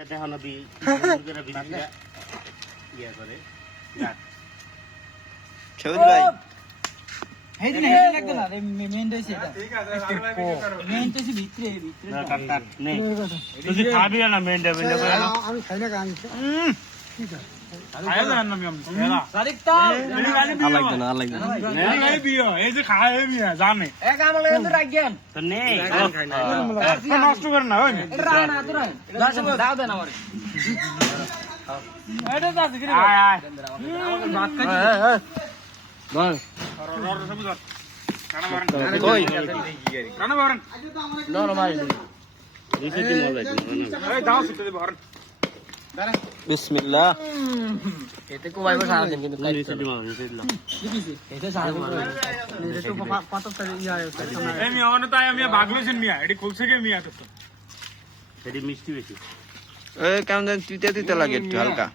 দেখো না ইয়া করে সবুজ ভাই হেডি লাগতো না মেইন রয়েছে এটা ঠিক আছে মেইন তো ভিতরে না কাট নে তুই খাবি না মেন্ডা আমি খাই না গান ঠিক আছে খায় না আমি হেলা সাদিকতা লাগবে না এই দিও এই যে খায় মিয়া জানে এক আমলে কিন্তু রাখেন তো নে নষ্ট করেন না ওই না তো রাই দাও দেন আমারে এটা তো আছে আয় আয় বাত খাই বল কই কানা বরন না ভাই নিচে দিন হবে এই দাও সিটে বরন বিসমিল্লাহ এতে কো ভাইবো সারা দিন কিন্তু নিচে দিন দেখিছি এটা সারা দিন এটা তো কত তারিখ ইয়া এই মিয়া অন তাই আমি ভাগলেছেন মিয়া এডি খুলছে কে মিয়া তো এডি মিষ্টি বেশি কেমন তিতা তিতা লাগে একটু হালকা